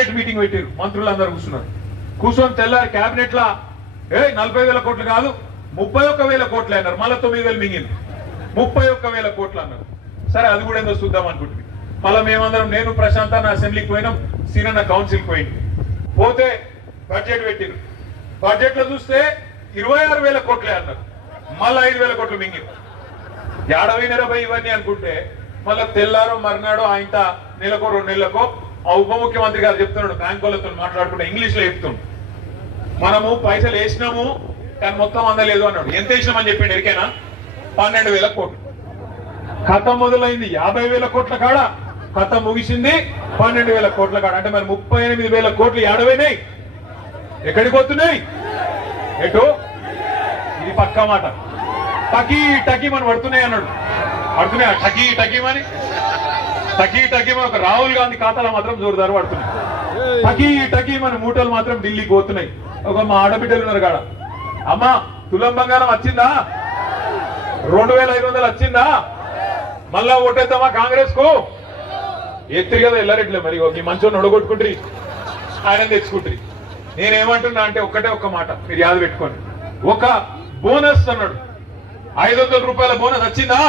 Cabinet meeting పెట్టారు, మంత్రులందరూ కూర్చున్నారు. కూర్చొని తెల్లారి క్యాబినెట్ లా 40,000 కోట్లు కాదు 31,000 కోట్లు అన్నారు. మళ్ళీ 9,000 మింగింది, 31,000 కోట్లు అన్నారు. సరే అది కూడా ఏందో చూద్దాం అనుకుంటుంది. మళ్ళీ మేమందరం, నేను ప్రశాంత్ అన్న అసెంబ్లీకి పోయినాం, సీనన్న కౌన్సిల్కి పోయింది. పోతే బడ్జెట్ పెట్టిరు. బడ్జెట్ లో చూస్తే 26,000 కోట్లే అన్నారు. మళ్ళీ 5,000 కోట్లు మింగింది. ఏడవైనరబై ఇవన్నీ అనుకుంటే మళ్ళీ తెల్లారో మర్నాడో ఆయన నెలకో 2 నెలలకో ఆ ఉప ముఖ్యమంత్రి గారు చెప్తున్నాడు, బ్యాంక్ వాళ్ళతో మాట్లాడుకుంటే ఇంగ్లీష్ లో చెప్తున్నాడు, మనము పైసలు వేసినాము కానీ మొత్తం అందలేదు అన్నాడు. ఎంత వేసినామని చెప్పిండు ఎరికేనా? 12,000 కోట్లు. కథ మొదలైంది 50,000 కోట్ల కాడ, కథ ముగిసింది 12,000 కోట్ల కాడ. అంటే మరి 38,000 కోట్లు ఏడవైనాయి, ఎక్కడికి పోతున్నాయి? ఎటు? ఇది పక్కా మాట. టకీ టకీ మనం పడుతున్నాయి అన్నాడు. పడుతున్నాయి టకీ టకీమని, టకీ టకీమని. ఒక రాహుల్ గాంధీ ఖాతాలో మాత్రం జోరుదారు పడుతున్నాయి. టకీ టకీ మన మూటలు మాత్రం ఢిల్లీకి పోతున్నాయి. ఒక మా ఆడబిడ్డలు ఉన్నారు కాడ, అమ్మా తులం బంగారం వచ్చిందా? 2,500 వచ్చిందా? మళ్ళా ఓటేద్దామా కాంగ్రెస్ కు? ఎత్తిరి కదా ఎల్లారెడ్లే. మరి ఈ మంచోని ఒడగొట్టుకుంటారు, ఆయన తెచ్చుకుంటారు. నేనేమంటున్నా అంటే ఒక్క మాట మీరు యాద పెట్టుకోండి. ఒక బోనస్ అన్నాడు, 500 రూపాయల బోనస్ వచ్చిందా?